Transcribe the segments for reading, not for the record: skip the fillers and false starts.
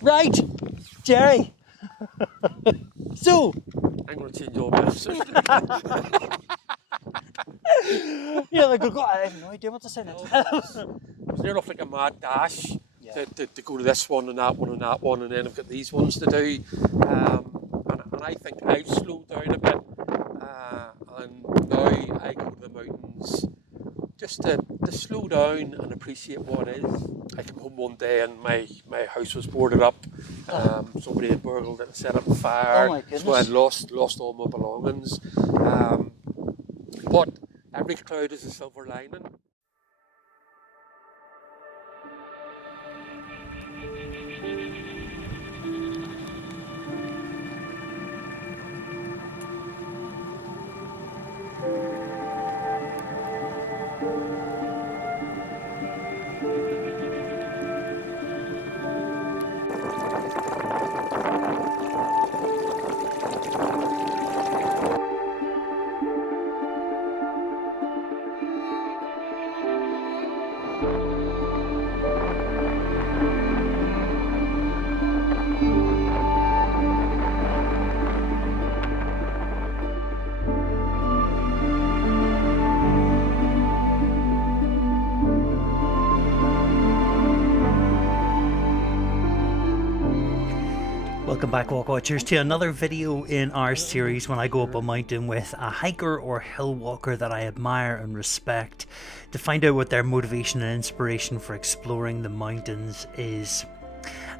Right, Gerry. So, I'm going to change all this. yeah, like, I have no idea what to say next. I was near off like a mad dash to go to this one and that one and that one, and then I've got these ones to do. And I think I've slowed down a bit, and now I go to the mountains just to slow down and appreciate what is. I came home one day and my house was boarded up. Somebody had burgled it and set up a fire. Oh my goodness. So I'd lost all my belongings. But every cloud is a silver lining. Welcome back, Walkwatchers, to another video in our series when I go up a mountain with a hiker or hill walker that I admire and respect to find out what their motivation and inspiration for exploring the mountains is.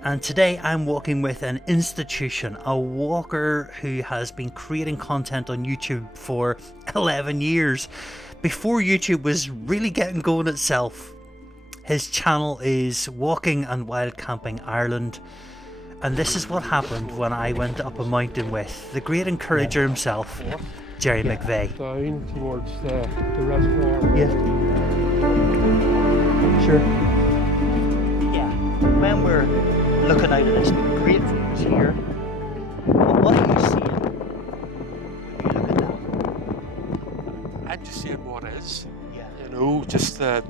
And today I'm walking with an institution, a walker who has been creating content on YouTube for 11 years. Before YouTube was really getting going itself. His channel is Walking and Wild Camping Ireland. And this is what happened when I went up a mountain with the great encourager himself, Gerry McVeigh. Down towards the reservoir. Yeah. Sure. Yeah. When we're looking out at this great views here, what are you seeing when you look at that? I'm just seeing what is. Yeah. You know, just the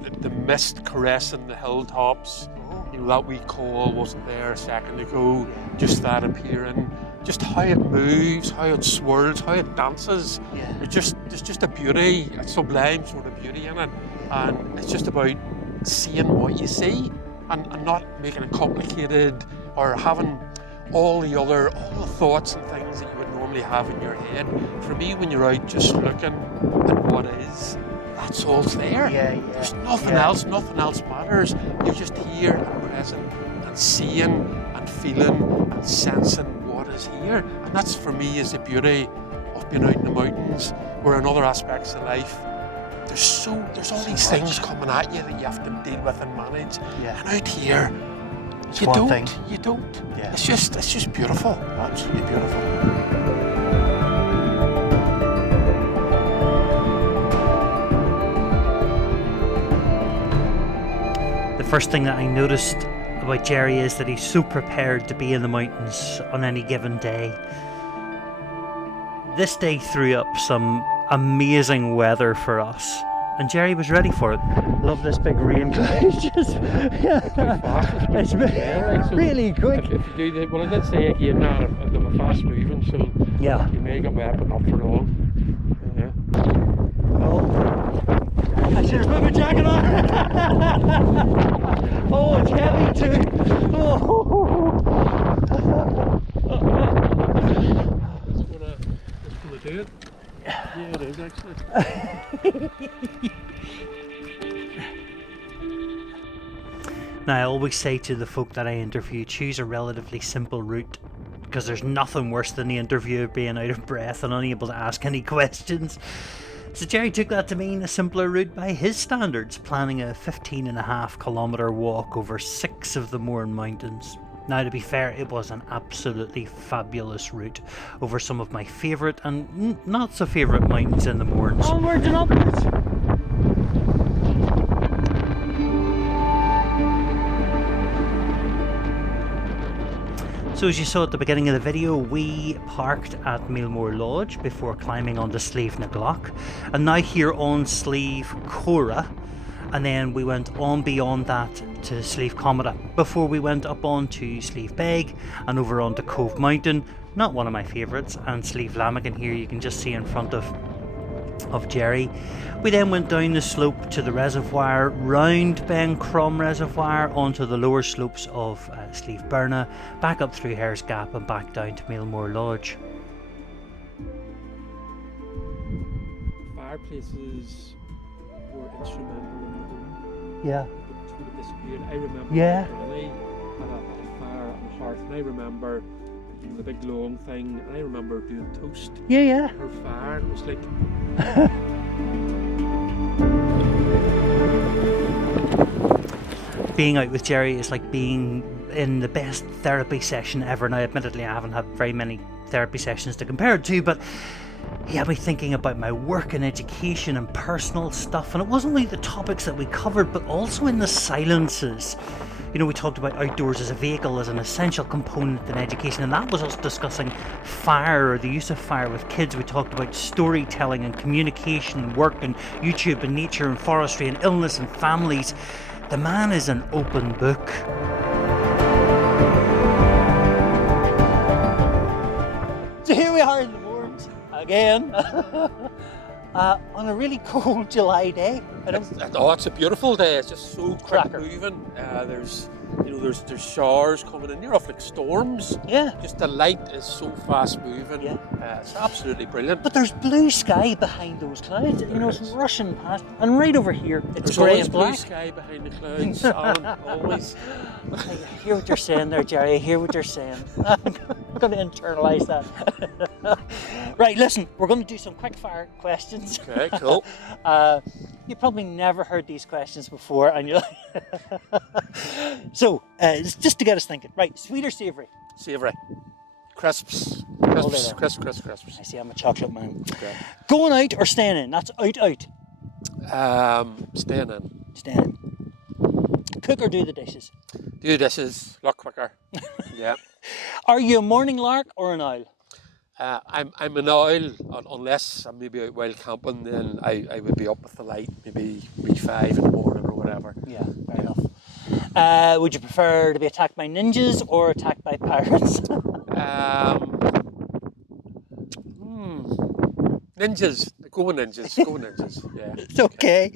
mist caressing the hilltops. You know, that wee call wasn't there a second ago, just that appearing, just how it moves, how it swirls, how it dances. Yeah. There's just a beauty, a sublime sort of beauty in it. And it's just about seeing what you see and not making it complicated or having all the thoughts and things that you would normally have in your head. For me, when you're out just looking at what is, that's all's there. Yeah. There's nothing else matters. You're just here and present and seeing and feeling and sensing what is here. And that's for me is the beauty of being out in the mountains, where in other aspects of life, there's all these things coming at you that you have to deal with and manage. Yeah. And out here, It's you one don't. thing. You don't. Yeah. It's just beautiful. Absolutely beautiful. The first thing that I noticed about Gerry is that he's so prepared to be in the mountains on any given day. This day threw up some amazing weather for us, and Gerry was ready for it. Love this big rain cloud. It's really quick. If you do that, well, I did say again now they were fast moving, so Yeah. you may get weapon up for long. I should have put my jacket on. Oh, it's heavy too. Oh. That's gonna do it. Yeah, it is actually. Now, I always say to the folk that I interview, choose a relatively simple route, because there's nothing worse than the interviewer being out of breath and unable to ask any questions. So Gerry took that to mean a simpler route by his standards, planning a 15.5-kilometre walk over 6 of the Mourne mountains. Now, to be fair, it was an absolutely fabulous route over some of my favourite and not so favourite mountains in the Mournes. Onwards and upwards! So as you saw at the beginning of the video, we parked at Millmore Lodge before climbing onto Slieve na Glock, and now here on Slieve Cora, and then we went on beyond that to Slieve Comida before we went up on to Slieve Beg and over on to Cove Mountain, not one of my favourites, and Slieve Lamigan here you can just see in front of Gerry. We then went down the slope to the reservoir, round Ben Crom Reservoir onto the lower slopes of Slieve Berna, back up through Hare's Gap and back down to Mailmore Lodge. Fireplaces were instrumental in the home. Yeah. It would have disappeared. I remember early had a fire on the hearth, and I remember the big long thing, and I remember doing toast. Yeah. Her fire, it was like. Being out with Gerry is like being in the best therapy session ever. Now, admittedly, I haven't had very many therapy sessions to compare it to, but he had me thinking about my work and education and personal stuff, and it wasn't only the topics that we covered, but also in the silences. You know, we talked about outdoors as a vehicle, as an essential component in education, and that was us discussing fire, or the use of fire with kids. We talked about storytelling and communication and work and YouTube and nature and forestry and illness and families. The man is an open book. So here we are in the Mournes again. On a really cold July day. It's a beautiful day. It's just so quick moving. There's showers coming in. You're off like storms. Yeah. Just the light is so fast moving. Yeah. It's absolutely brilliant. But there's blue sky behind those clouds. It's rushing past, and right over here it's there's grey and black. Blue sky behind the clouds. Alan, always. I hear what you're saying there, Gerry. I hear what you're saying. I'm going to internalise that. Right, listen, we're going to do some quick fire questions. Okay, cool. You probably never heard these questions before, and you're like... So, it's just to get us thinking. Right, sweet or savoury? Savoury. Crisps. Crisps. I see, I'm a chocolate man. Okay. Going out or staying in? That's out. Staying in. Staying in. Cook or do the dishes? Do the dishes. A lot quicker. Yeah. Are you a morning lark or an owl? I'm an owl, unless I'm maybe out wild camping, then I would be up with the light, maybe 5 in the morning or whatever. Yeah, fair enough. Would you prefer to be attacked by ninjas or attacked by pirates? Ninjas. Go with ninjas. Yeah. It's okay.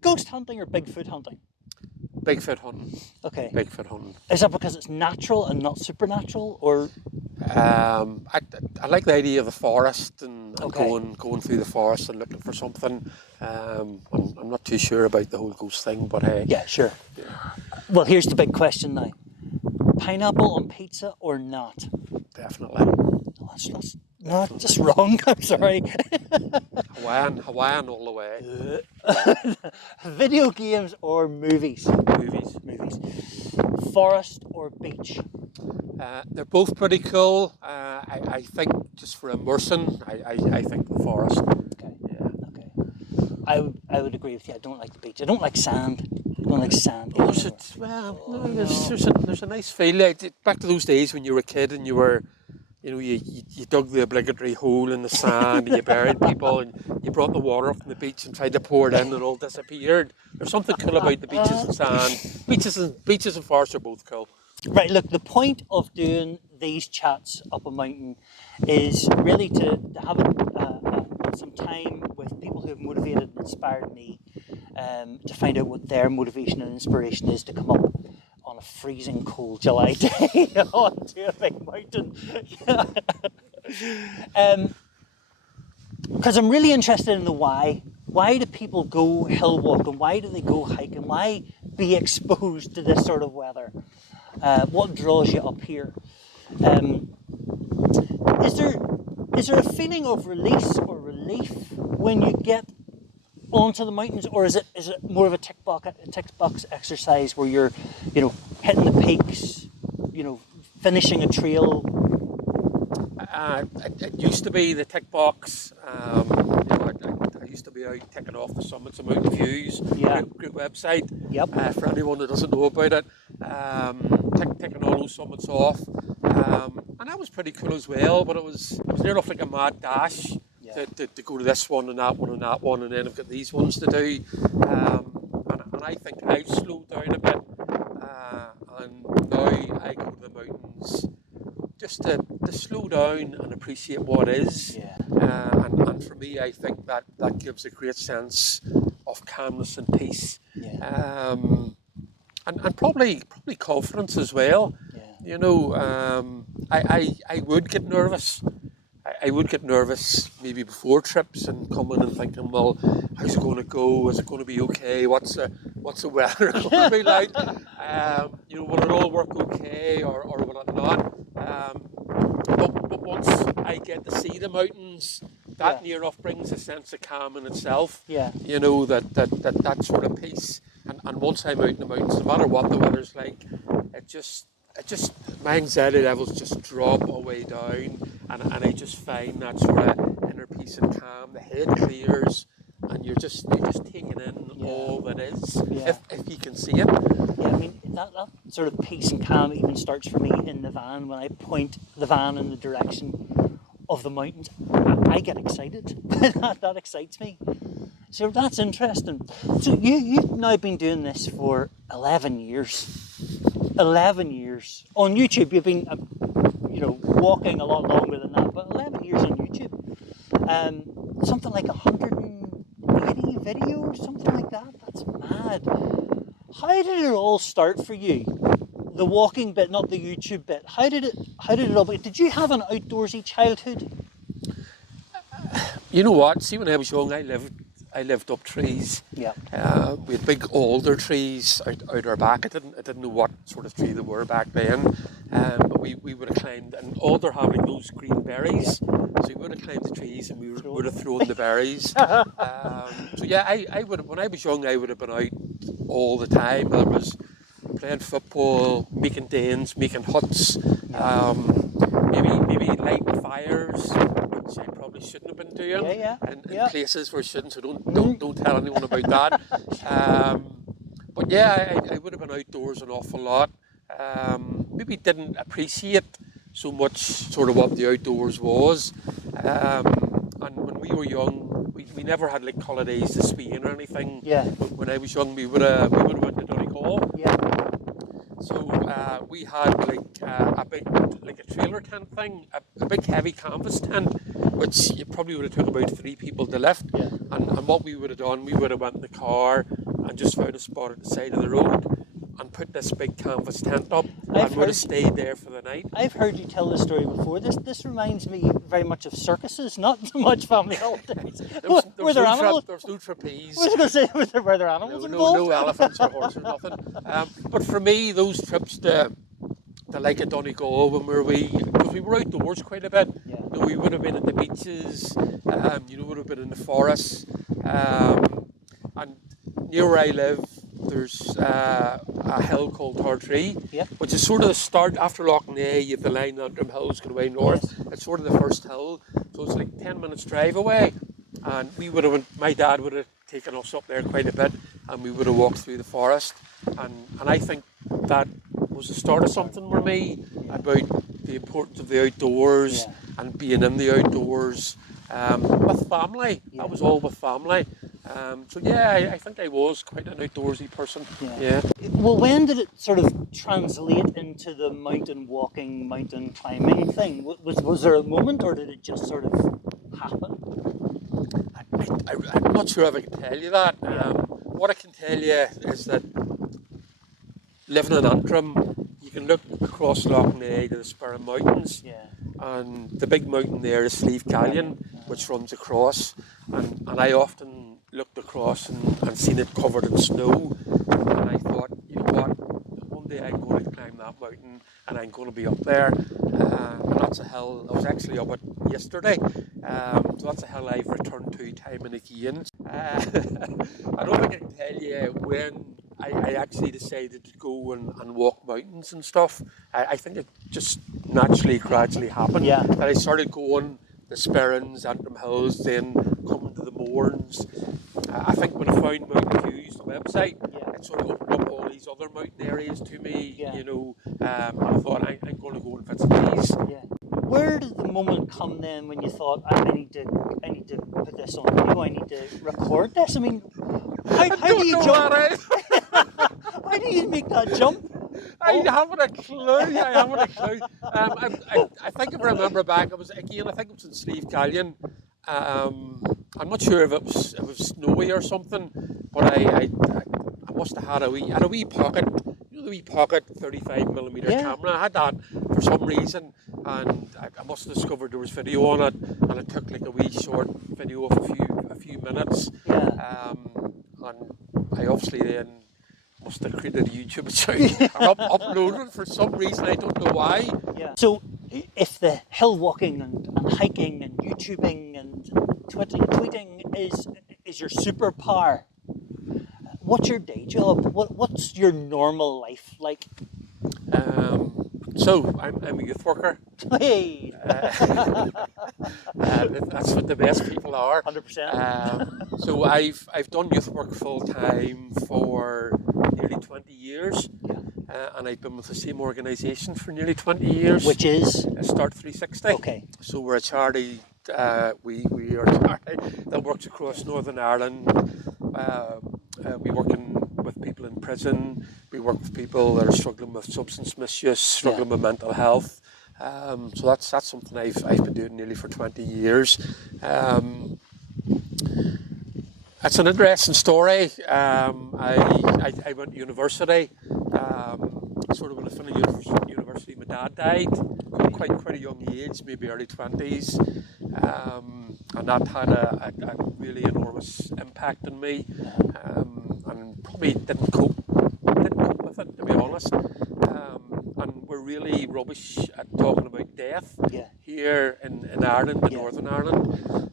Ghost hunting or Bigfoot hunting? Bigfoot hunting. Okay. Bigfoot hunting. Is that because it's natural and not supernatural, or? I like the idea of the forest and Okay. going through the forest and looking for something. I'm not too sure about the whole ghost thing, but hey. Yeah, sure. Yeah. Well, here's the big question now. Pineapple on pizza or not? Definitely. No, that's just wrong. I'm sorry. Hawaiian all the way. Video games or movies? Movies. Forest or beach? They're both pretty cool. I think just for immersion, I think the forest. Okay. Yeah. Okay. I would agree with you. I don't like the beach. I don't like sand. There's a nice feel. Like, back to those days when you were a kid and you were, you dug the obligatory hole in the sand and you buried people and you brought the water up from the beach and tried to pour it in and it all disappeared. There's something cool about the beaches and sand. Beaches and forests are both cool. Right, look, the point of doing these chats up a mountain is really to have some time with people who have motivated and inspired me, to find out what their motivation and inspiration is to come up on a freezing cold July day onto a big mountain. Because I'm really interested in the why. Why do people go hill walking? Why do they go hiking? Why be exposed to this sort of weather? What draws you up here? Is there a feeling of release or relief when you get onto the mountains, or is it more of a tick box exercise where you're, hitting the peaks, finishing a trail? It used to be the tick box. I used to be out ticking off the summits of Mountain Views. Yeah. Great website. Yep. For anyone that doesn't know about it, ticking all those summits off, and that was pretty cool as well. But it was near enough like a mad dash to go to this one and that one and that one, and then I've got these ones to do. I think I've slowed down a bit, and now I go to the mountains just to slow down and appreciate what is. Yeah. And for me, I think that gives a great sense of calmness and peace. Yeah. And probably confidence as well. Yeah. You know, I would get nervous. I would get nervous maybe before trips and coming and thinking, well, how's it going to go? Is it going to be okay? What's the weather going to be like? You know, will it all work okay or will it not? But once I get to see the mountains, that near enough brings a sense of calm in itself. Yeah. You know, that sort of peace. And once I'm out in the mountains, no matter what the weather's like, it just my anxiety levels just drop all the way down, and I just find that sort of inner peace and calm. The head clears, and you're just taking in all that is, if you can see it. Yeah, I mean that sort of peace and calm even starts for me in the van. When I point the van in the direction of the mountains, I get excited. that excites me. So that's interesting. So you've now been doing this for 11 years. 11 years. On YouTube, you've been, walking a lot longer than that, but 11 years on YouTube. Something like 180 videos, something like that. That's mad. How did it all start for you? The walking bit, not the YouTube bit. How did it all begin? Did you have an outdoorsy childhood? You know what? See, when I was young, I lived up trees. Yeah. We had big alder trees out our back. I didn't know what sort of tree they were back then. But we would have climbed, and alder having those green berries. So we would have climbed the trees and we would have thrown the berries. So yeah, I would, when I was young, I would have been out all the time. I was playing football, making dens, making huts, maybe lighting fires, which I probably shouldn't have been doing, in places where I shouldn't. So don't tell anyone about that. But yeah, I would have been outdoors an awful lot. Maybe didn't appreciate so much sort of what the outdoors was. And when we were young, we never had like holidays to Spain or anything. Yeah. When I was young, we would have went to Donegal. Yeah. So we had a big, like a trailer tent thing, a big heavy canvas tent, which you probably would have took about 3 people to lift. Yeah. And what we would have done, we would have went in the car and just found a spot at the side of the road and put this big canvas tent up and would have stayed there for the night. I've heard you tell this story before. This reminds me very much of circuses, not so much family holidays. Were there animals? There was no trapeze. I was going to say, were there animals involved? No elephants or horses or nothing. But for me, those trips to like a Donegal when because we were outdoors quite a bit. Yeah. You know, we would have been at the beaches, would have been in the forests. And near where I live, there's a hill called Tartree, which is sort of the start. After Loch Ness, you have the line Antrim Hills going away north. Yes. It's sort of the first hill, so it's like 10 minutes drive away. And my dad would have taken us up there quite a bit, and we would have walked through the forest. And I think that was the start of something for me about the importance of the outdoors and being in the outdoors with family. That was all with family. So I think I was quite an outdoorsy person. Yeah. Well, when did it sort of translate into the mountain walking, mountain climbing thing? Was there a moment, or did it just sort of happen? I'm not sure if I can tell you that. What I can tell you is that living in Antrim, you can look across Loch Ness to the Sperrin Mountains, and the big mountain there is Slieve Gallion, which runs across, and I often looked across and seen it covered in snow, and I thought, you know what, one day I'm going to climb that mountain and I'm going to be up there, and that's a hill I was actually up at yesterday, so that's a hill I've returned to time and again. I don't think I can tell you when I actually decided to go and walk mountains and stuff. I think it just naturally, gradually happened. Yeah. And I started going the Sperrins, Antrim Hills, then coming to the Mournes. I think when I found Mountain Views, the website, it sort of opened up all these other mountain areas to me, and I thought, I'm going to go and visit these. Yeah. Where did the moment come then when you thought, I need to put this on video, I need to record this? I mean, how do you jump? do you make that jump? I haven't a clue. I haven't a clue. I think if I remember back, I think it was in Slieve Gallion. I'm not sure if it was snowy or something, but I must have had a wee pocket, the wee pocket 35mm camera. I had that for some reason, and I must have discovered there was video on it, and I took like a wee short video of a few minutes. And I obviously then must have created a YouTube account or uploaded it for some reason. I don't know why. Yeah. So if the hill walking and hiking and YouTubing and tweeting is your superpower, what's your day job? What's your normal life like? So I'm a youth worker. Hey! That's what the best people are. 100%. So I've done youth work full time for nearly 20 years, and I've been with the same organisation for nearly 20 years. Which is? Start 360. Okay. So we're a charity. We are a charity that works across Northern Ireland. We work with people in prison. We work with people that are struggling with substance misuse, struggling with mental health. So that's something I've been doing nearly for 20 years. It's an interesting story. I went to university. Sort of when I finished university, my dad died. So quite a young age, maybe early 20s. And that had a really enormous impact on me. And probably didn't cope with it, to be honest. And we're really rubbish at talking about death here in Ireland, in Northern Ireland.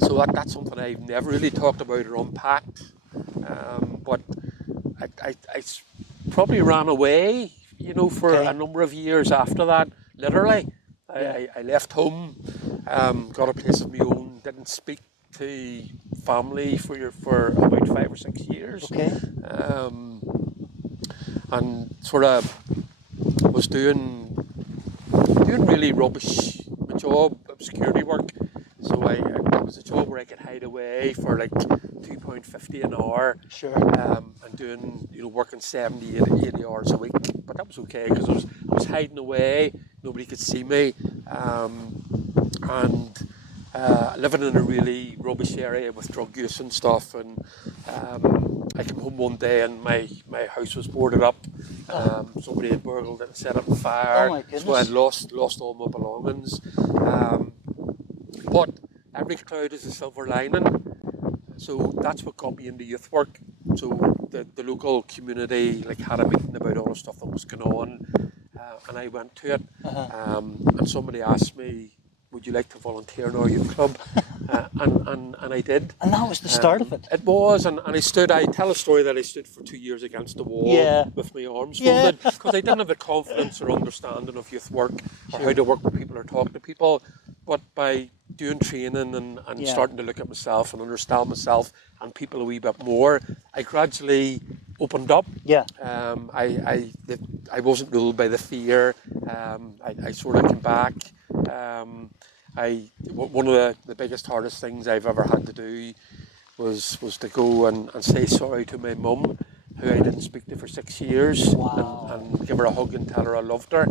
So that's something I've never really talked about or unpacked. But I probably ran away, for a number of years after that, literally. I left home, got a place of my own, didn't speak to family for about 5 or 6 years. Okay. And sort of was doing really rubbish. My job, security work. So it was a job where I could hide away for like £2.50 an hour. Sure. And doing, working 70, 80 hours a week. But that was okay because I was hiding away. Nobody could see me. And living in a really rubbish area with drug use and stuff. And I came home one day and my house was boarded up. Somebody had burgled it and set it on fire. Oh my goodness. So I'd lost all my belongings. But every cloud is a silver lining. So that's what got me into youth work. So the local community had a meeting about all the stuff that was going on, and I went to it. And somebody asked me, "Would you like to volunteer in our youth club?" And I did. And that was the start of it. It was, and I tell a story that I stood for 2 years against the wall with my arms folded, because I didn't have the confidence or understanding of youth work or how to work with people or talk to people. But by doing training and starting to look at myself and understand myself and people a wee bit more, I gradually opened up. Yeah. I wasn't ruled by the fear. I sort of came back. One of the biggest, hardest things I've ever had to do was to go and say sorry to my mum, who I didn't speak to for 6 years, and give her a hug and tell her I loved her.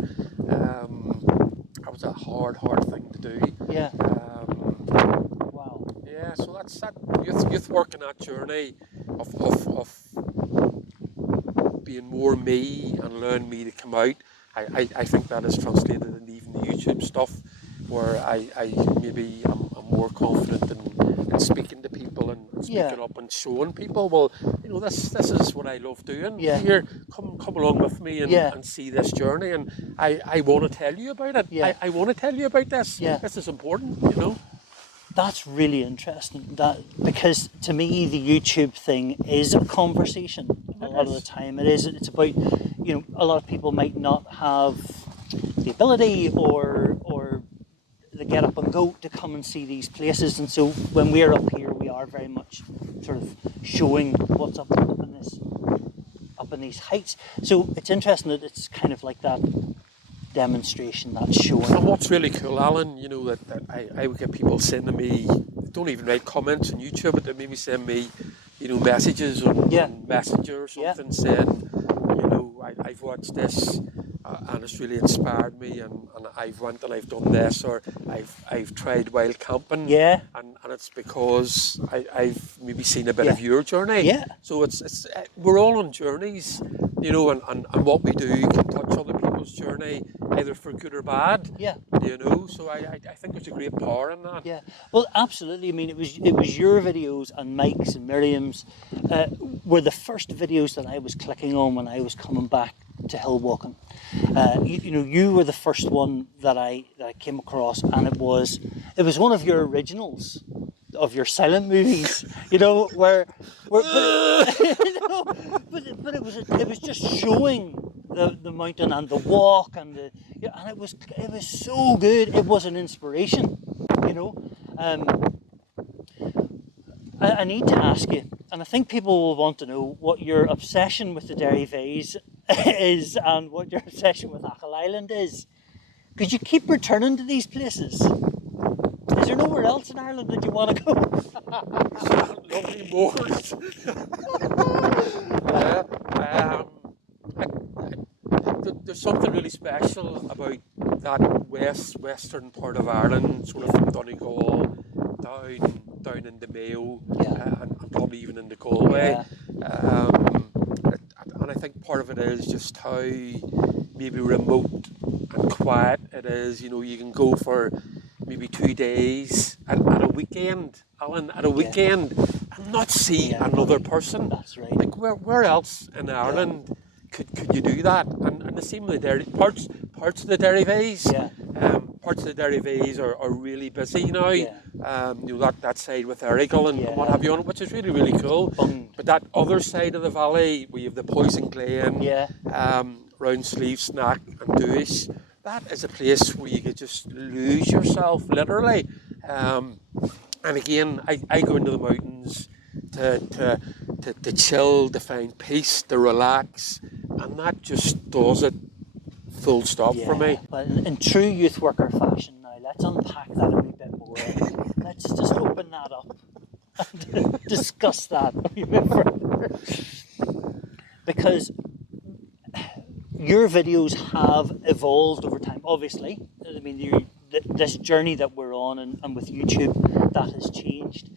That was a hard thing to do. Yeah. Yeah, so that's that youth work and that journey of being more me and allowing me to come out. I think that is translated into even the YouTube stuff, where I maybe am more confident in speaking to people and speaking up and showing people, well, this is what I love doing. Here, come along with me and see this journey, and I want to tell you about it. I want to tell you about this. This is important, That's really interesting, because to me the YouTube thing is a conversation. A lot of the time it's about, a lot of people might not have the ability or the get up and go to come and see these places, and so when we're up here we are very much sort of showing what's up in these heights. So it's interesting that it's kind of like that demonstration, that showing. And what's really cool, Alan, that I would get people sending me, don't even write comments on YouTube, but they maybe send me, messages on, Yeah. on Messenger or something saying, I've watched this and it's really inspired me, and I've went and I've done this, or I've tried wild camping, Yeah. and it's because I've maybe seen a bit Yeah. of your journey. Yeah. So it's we're all on journeys, and what we do can touch other people's journey, either for good or bad. Yeah. So I think there's a great power in that. Yeah, well, absolutely. I mean, it was your videos and Mike's and Miriam's were the first videos that I was clicking on when I was coming back to hill walking. You were the first one that I came across, and it was one of your originals of your silent movies. Where but it was just showing the mountain and the walk and and it was so good. It was an inspiration. I need to ask you, and I think people will want to know what your obsession with the Gerry McVeighs is and what your obsession with Achill Island is. Because you keep returning to these places. Is there nowhere else in Ireland that you want to go? Lovely Mournes. There's something really special about that western part of Ireland, sort of from Donegal down into Mayo, and probably even into Galway. And I think part of it is just how maybe remote and quiet it is. You can go for maybe 2 days at a weekend, Alan, and not see another person. That's right. Like where else in Ireland could you do that? And the same with the Derry parts of the Gerry McVeighs. Parts of the Gerry McVeighs are really busy now. That side with Errigal and what have you on it, which is really, really cool. But that other side of the valley, where you have the Poison Glen, round Sleeve, Snack and Dewis, that is a place where you could just lose yourself, literally. And again, I go into the mountains to chill, to find peace, to relax, and that just does it full stop for me. But in true youth worker fashion now, let's unpack that a wee bit more. Let's just open that up and discuss that a wee bit further. Because your videos have evolved over time, obviously. I mean, this journey that we're on and with YouTube, that has changed.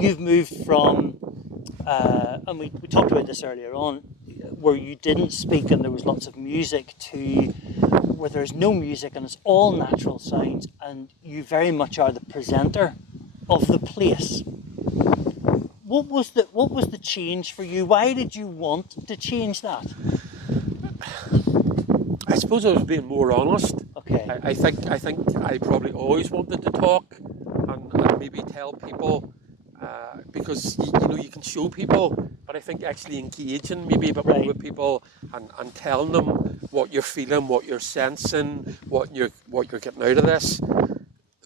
You've moved from, and we talked about this earlier on, where you didn't speak and there was lots of music, to where there's no music and it's all natural sounds, and you very much are the presenter of the place. What was the change for you? Why did you want to change that? I suppose I was being more honest. Okay. I think I probably always wanted to talk and maybe tell people, because you can show people, but I think actually engaging maybe a bit more with people and telling them what you're feeling, what you're sensing, what you're getting out of this.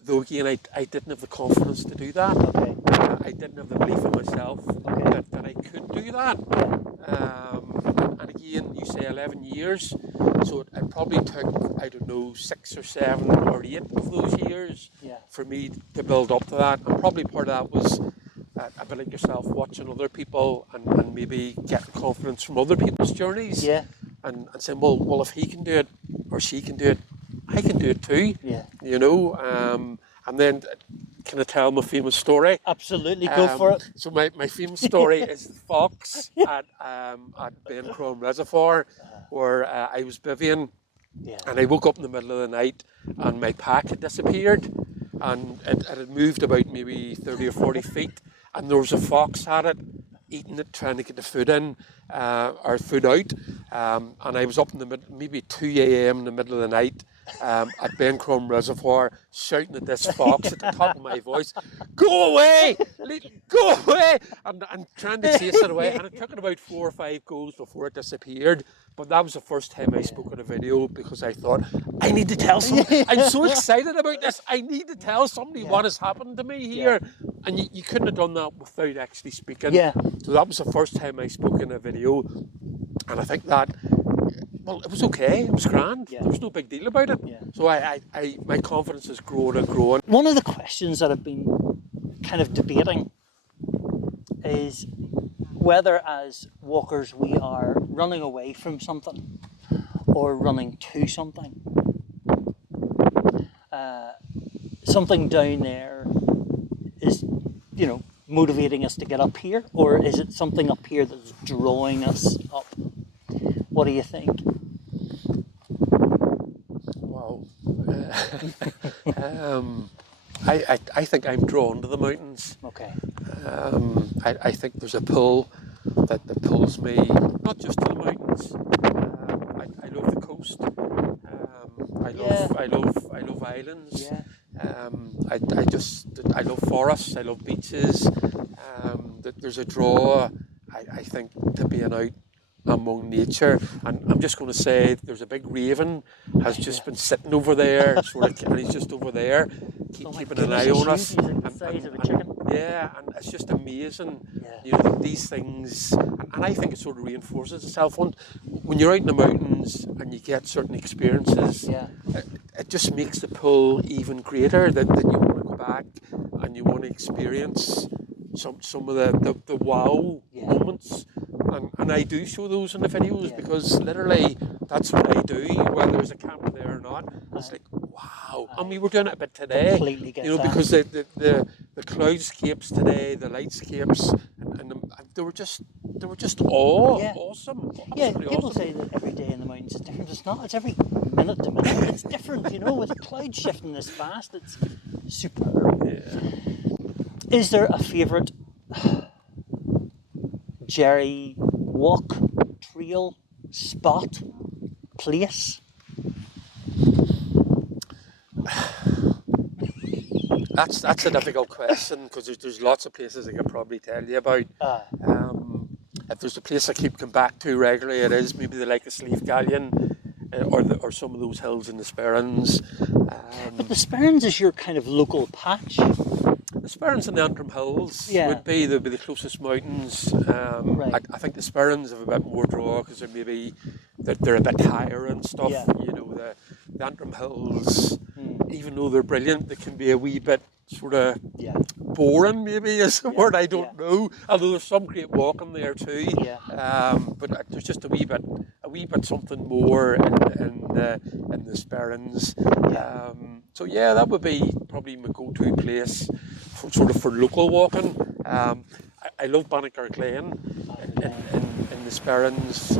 Though again, I didn't have the confidence to do that. Okay. I didn't have the belief in myself that I could do that. And again, you say 11 years, so it probably took, 6 or 7 or 8 of those years for me to build up to that. And probably part of that was a bit like yourself, watching other people and maybe getting confidence from other people's journeys. Yeah. And saying, well, if he can do it or she can do it, I can do it too. Yeah. And then can I tell my famous story? Absolutely, go for it. So my famous story is the fox at Bencrome Reservoir, where I was bivvying, and I woke up in the middle of the night and my pack had disappeared, and it had moved about maybe 30 or 40 feet, and there was a fox at it, eating it, trying to get the food in, or food out, and I was up in the middle, maybe 2 a.m. in the middle of the night, at Bencrome Reservoir, shouting at this fox at the top of my voice, "Go away! Go away!" and trying to chase it away. And it took it about 4 or 5 goes before it disappeared. But that was the first time I spoke on a video, because I thought, I need to tell somebody. I'm so excited about this. I need to tell somebody what has happened to me here. And you couldn't have done that without actually speaking. So that was the first time I spoke in a video. And I think that, well, it was okay. It was grand. There was no big deal about it. So my confidence has grown and grown. One of the questions that I've been kind of debating is, whether as walkers we are running away from something or running to something. Something down there is, you know, motivating us to get up here, or is it something up here that's drawing us up? What do you think? Wow. I think I'm drawn to the mountains. Okay. I think there's a pull that pulls me not just to the mountains. I love the coast. I love islands. Yeah. I love forests. I love beaches. There's a draw, I think, to being out among nature. And I'm just going to say, there's a big raven has just been sitting over there, and he's just over there, keeping an eye on us. He's the size of a chicken. Yeah, and it's just amazing. Yeah. You know, these things, and I think it sort of reinforces itself. When you're out in the mountains and you get certain experiences, Yeah. it just makes the pull even greater, that you want to go back and you want to experience some of the wow moments. And I do show those in the videos because literally that's what I do, whether there's a camera there or not. It's like, wow. And we were doing it a bit today, Completely get that. because the cloudscapes today, the lightscapes, and they were just awesome. Yeah, Absolutely people awesome. say that every day in the mountains is different. It's not. It's every minute to minute. It's different, you know, with clouds shifting this fast. It's superb. Yeah. Is there a favourite Gerry walk, trail, spot, place? That's a difficult question, because there's lots of places I could probably tell you about. If there's a place I keep coming back to regularly, it is maybe the Lake of Sleeve Galleon, or some of those hills in the Sperrins. But the Sperrins is your kind of local patch. The Sperrins and the Antrim Hills would be the closest mountains. Right. I think the Sperrins have a bit more draw, because they're a bit higher and stuff. Yeah. You know, the Antrim Hills, even though they're brilliant, they can be a wee bit sort of boring, maybe is the word. I don't know. Although there's some great walking there too. Yeah. But there's just a wee bit something more in the Sperrins. So yeah, that would be probably my go-to place for local walking. I love Bannockburn Glen in the Sperrins.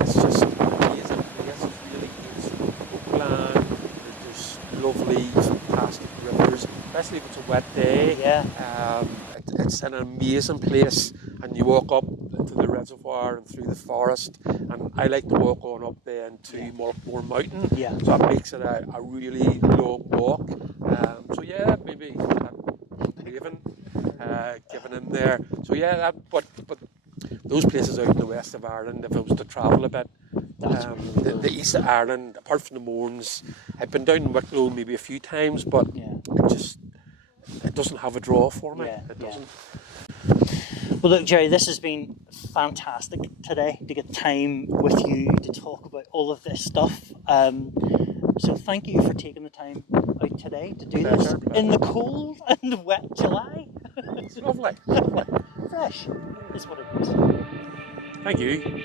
It's just an amazing place. It's really good oakland. There's lovely, fantastic rivers, especially if it's a wet day. Yeah. It's an amazing place, and you walk up into the reservoir and through the forest, and I like to walk on up then to Mourne Mountain. Yeah. So that makes it a really long walk. So yeah, maybe Raven given in there. So yeah, but those places out in the west of Ireland, if I was to travel a bit, the east of Ireland, apart from the Mournes, I've been down in Wicklow maybe a few times, but it doesn't have a draw for me. It doesn't. Well, look, Gerry, this has been fantastic today to get time with you to talk about all of this stuff. So thank you for taking the time out today to do this in the cold and wet July. It's lovely. Fresh is what it is. Thank you.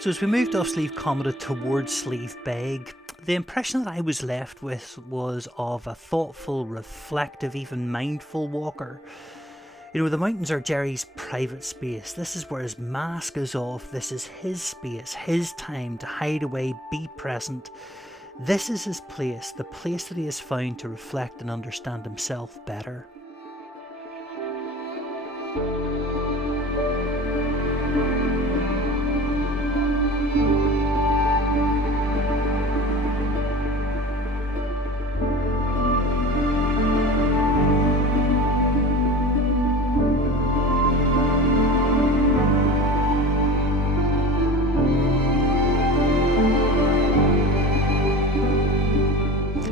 So as we moved off Slieve Commodore towards Slieve Beg, the impression that I was left with was of a thoughtful, reflective, even mindful walker. You know, the mountains are Gerry's private space. This is where his mask is off. This is his space, his time to hide away, be present. This is his place, the place that he has found to reflect and understand himself better.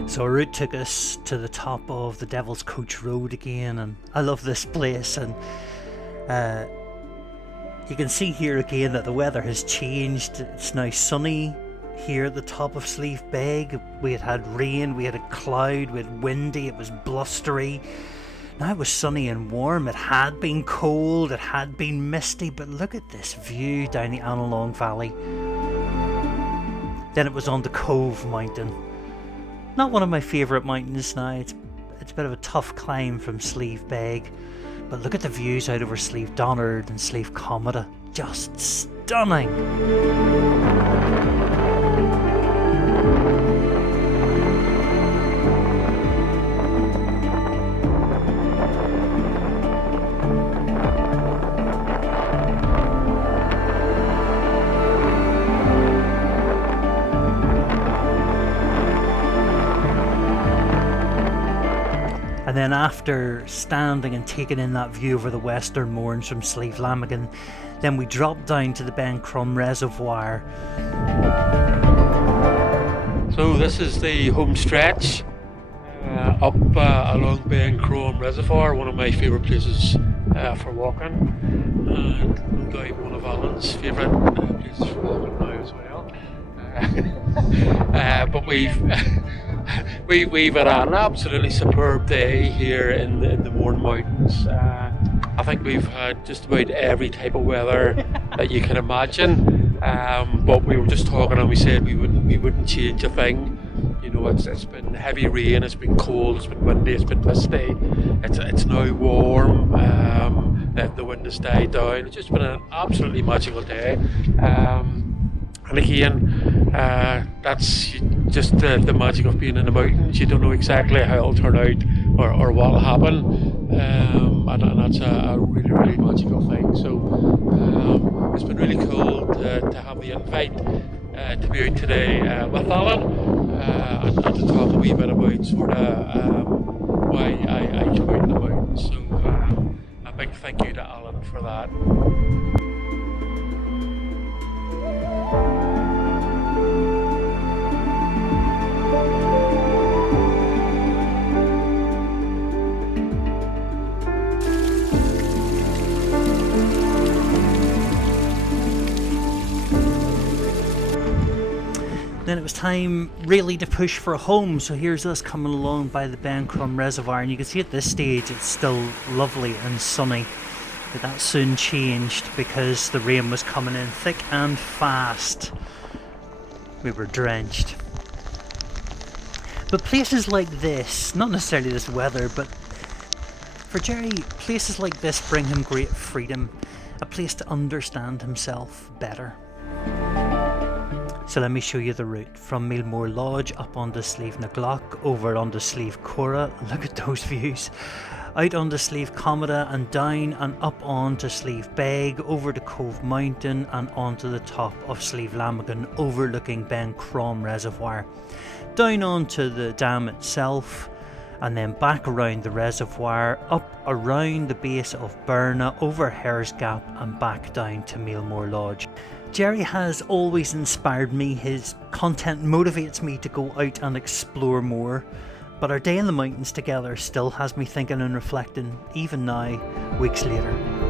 So our route took us to the top of the Devil's Coach Road again, and I love this place. And you can see here again that the weather has changed. It's now sunny here at the top of Slieve Beg. We had rain, we had a cloud, we had windy, it was blustery. Now it was sunny and warm, it had been cold, it had been misty, but look at this view down the Alyn Valley. Then it was on the Cove Mountain. Not one of my favourite mountains now, it's a bit of a tough climb from Slieve Beg, but look at the views out over Slieve Donard and Slieve Comida. Just stunning! And then after standing and taking in that view over the western Mournes from Slieve Lamagan, then we dropped down to the Ben Crum Reservoir. So this is the home stretch up along Ben Crum Reservoir, one of my favourite places for walking, and no doubt one of Alyn's favourite places for walking now as well. But we've had an absolutely superb day here in the Mourne Mountains. I think we've had just about every type of weather that you can imagine. But we were just talking and we said we wouldn't change a thing. You know, it's been heavy rain, it's been cold, it's been windy, it's been misty. It's now warm. The wind has died down. It's just been an absolutely magical day. And again, that's just the magic of being in the mountains. You don't know exactly how it'll turn out or what'll happen, and that's a really, really magical thing. So it's been really cool to have the invite to be out today with Alyn and to talk a wee bit about sort of why I came out in the mountains. So a big thank you to Alyn for that. Then it was time really to push for home, so here's us coming along by the Ben Crum Reservoir, and you can see at this stage it's still lovely and sunny, but that soon changed because the rain was coming in thick and fast. We were drenched. But places like this, not necessarily this weather, but for Gerry, places like this bring him great freedom, a place to understand himself better. So let me show you the route from Millmore Lodge up onto Slieve na Glock, over onto Slieve Cora, look at those views, out onto Slieve Comida and down and up onto Slieve Beg, over to Cove Mountain and onto the top of Slieve Lamagan overlooking Ben Crum Reservoir, down onto the dam itself and then back around the reservoir, up around the base of Berna, over Hare's Gap and back down to Millmore Lodge. Gerry has always inspired me, his content motivates me to go out and explore more, but our day in the mountains together still has me thinking and reflecting, even now, weeks later.